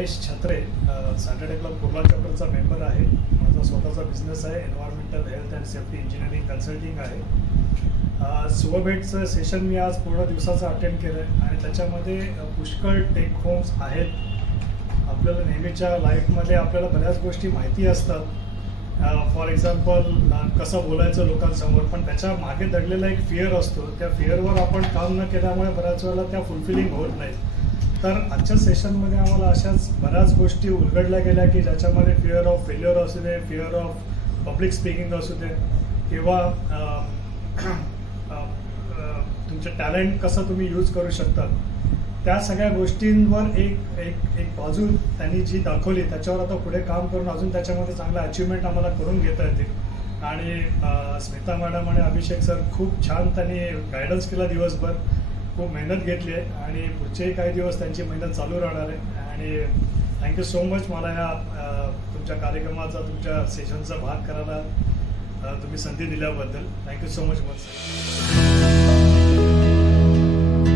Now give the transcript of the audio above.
Mahesh Chhatre, Saturday club Kurla चॅप्टरचा member आहे. माझा स्वतःचा बिझनेस आहे, environmental health and safety engineering consulting आहे. शुभभेटचं सेशन मी आज पूर्ण दिवसाचं अटेंड केलं आहे आणि त्याच्यामध्ये पुष्कळ टेक होम्स आहेत. आपल्याला नेहमीच्या लाईफमध्ये आपल्याला बऱ्याच गोष्टी माहिती असतात. फॉर एक्झाम्पल कसं बोलायचं लोकांसमोर, पण त्याच्या मागे दडलेला एक फिअर असतो. त्या फिअरवर आपण काम न केल्यामुळे बऱ्याच वेळेला त्या फुलफिलिंग होत नाहीत. तर आजच्या सेशनमध्ये आम्हाला अशाच बऱ्याच गोष्टी उलगडल्या गेल्या की ज्याच्यामध्ये फिअर ऑफ फेल्युअर असू दे, फिअर ऑफ पब्लिक स्पीकिंग असू दे, किंवा तुमचे टॅलेंट कसं तुम्ही यूज करू शकतात, त्या सगळ्या गोष्टींवर एक एक एक बाजू त्यांनी जी दाखवली त्याच्यावर आता पुढे काम करून अजून त्याच्यामध्ये चांगला अचिव्हमेंट आम्हाला करून घेता येतील. आणि स्मिता मॅडम आणि अभिषेक सर खूप छान त्यांनी गायडन्स केला दिवसभर, खूप मेहनत घेतली आहे आणि पुढचेही काही दिवस त्यांची मेहनत चालू राहणार आहे. आणि थँक्यू सो मच मला ह्या तुमच्या कार्यक्रमाचा, तुमच्या सेशनचा भाग करायला तुम्ही संधी दिल्याबद्दल. Thank you so much sir.